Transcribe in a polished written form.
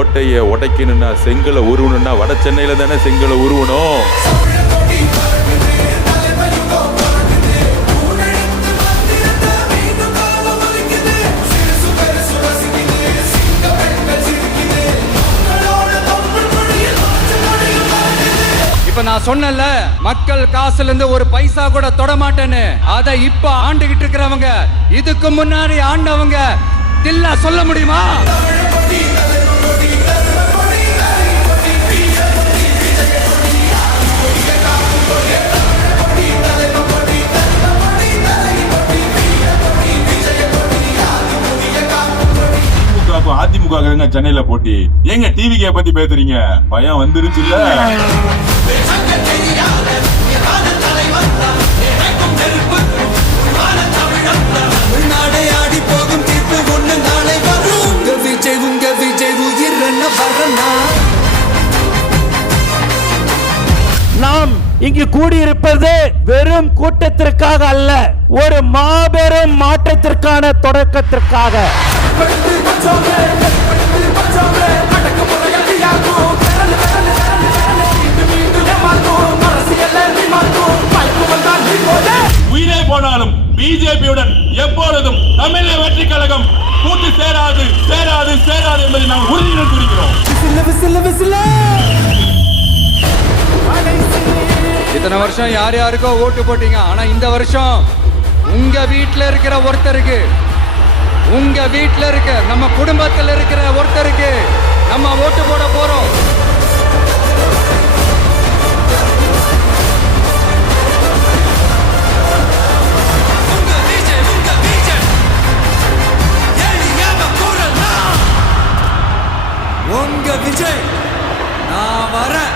ஓட்டையை உடைக்கணும்னா செங்கலை உருவணும்னா வட சென்னையில தானே செங்கலை உருவணும். இப்ப நான் சொன்னல, மக்கள் காசுல இருந்து ஒரு பைசா கூட தொட மாட்டேன்னு. அதை இப்ப ஆண்டுகிட்டு இருக்கிறவங்க, இதுக்கு முன்னாடி ஆண்டவங்க தில்லா சொல்ல முடியுமா? அதிமுக சென்னையில போட்டி எங்க டிவிக்கே பத்தி பேசுறீங்க? பயம் வந்துருச்சு இல்ல? நாம் இங்கு கூடியிருப்பது வெறும் கூட்டத்திற்காக அல்ல, ஒரு மாபெரும் மாற்றத்திற்கான தொடக்கத்திற்காக. உயிரே போனாலும் பிஜேபியுடன் எப்பொழுதும் தமிழக வெற்றி கழகம் கூட்டு சேராது சேராது சேராது என்பதை நாம் உறுதியுடன் கூறுகிறோம். இத்தனை வருஷம் யார் யாருக்கோ ஓட்டு போட்டீங்க. ஆனா இந்த வருஷம் உங்க வீட்டுல இருக்கிற ஒருத்தருக்கு, உங்க வீட்டுல இருக்க நம்ம குடும்பத்தில் இருக்கிற ஒருத்தருக்கு நம்ம ஓட்டு போட போறோம். உங்க விஜய் நான் வரேன்.